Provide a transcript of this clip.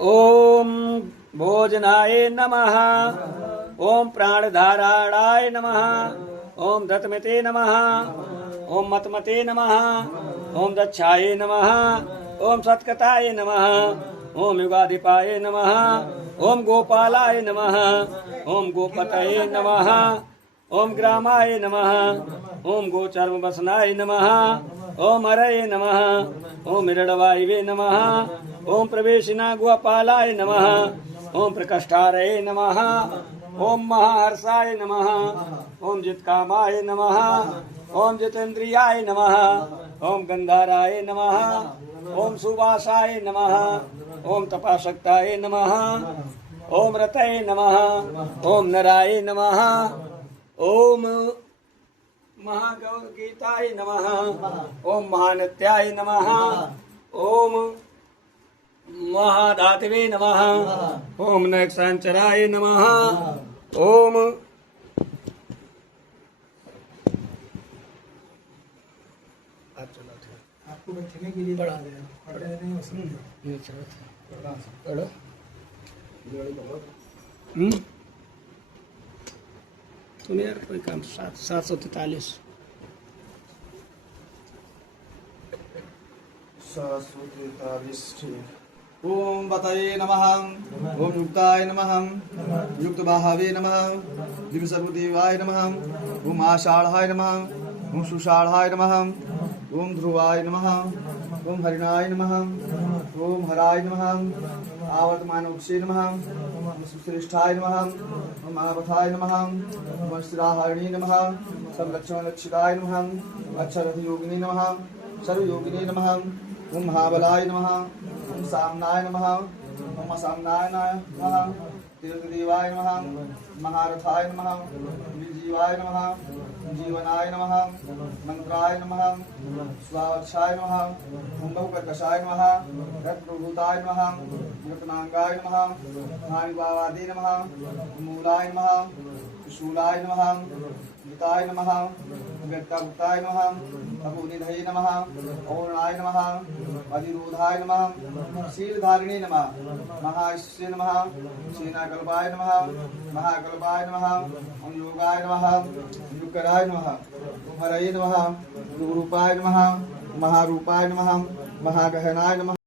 ओम भोजनाय नमः। ओम प्राणधाराणाय नमः। ओम दत्तमते नमः। ओम मतमते नमः। ओम दक्षाय नमः। ओम सत्कताय नमः। ओम युगाधिपाय नमः। ओम गोपालाय नमः। ओम गोपतये नमः। ओम ग्रामाय नमः। ओम गोचर्मवसनाय नमः। ओम हरये नमः। ओम हिरण्यवायवे नमः। ओम प्रवेशिना गोपालाय नमः। ओम प्रकष्ठारये नमः। ओम महाहर्षाय नमः। ओम जित्कामाय नमः। ओम जितेन्द्रियाय नमः। ओम गंधाराय नमः। ओम सुवासाय नमः। ओम तपाशक्ताय नमः। ओम रतये नमः। ओम नराय नमः। ओम महागौरगीताय नमः। ओम महानित्याय नमः। ओम महाधातवे नमः। ओम नक्षांचराय नमः। ओम आपको बैठने के लिए बढ़ा देना। सुनिए यार कोई काम 743 ओम बताये नमः। ओम युक्ताय नमः। युक्त बाहावे नमः। दिव्य सर्वदेवाय नमः। ओम आषाढ़ाय नमः। ओम सुषाढ़ाय नमः। ओम ध्रुवाय नमः। ओम हरिणाय नमः। ओम हराय नमः। आवर्तमान उक्षे नमः। ओम सुश्रेष्ठाय नमः। ओम महावथाय नमः। ओम श्रीराहरिणी नमः। संरक्षण रक्षिताय नमः। अक्षरथ योगिनी नमः। सर्वयोगिनी नमः। ओम महाबलाय नमः। ओम सामनाय नमः। ओम असामनाय नमः। तीर्थदेवाय नमः। महारथाय नमः। निर्जीवाय नमः। जीवनाय नमः। मंत्राय नमः। स्वाक्षाय नमः। ओम बहुकर्कशाय नमः। रत्नभूताय नमः। रत्नांगाय नमः। महाविभावादे नमः। मूलाय नमः। शूलाय नमः। हिताय नमः। व्यक्ताभुक्ताय नमः। अपूर्णिधये नमः। और्णाय नमः। अधिरोधाय नमः। शीलधारिणे नमः। महाश्य नमः। सेनाकल्पाय नमः। महाकल्पाय नमः। ओम योगाय नमः। युगराय नमः। ओम हरये नमः। रूपाय नमः। महारूपाय नमः। महागहनाय नमः।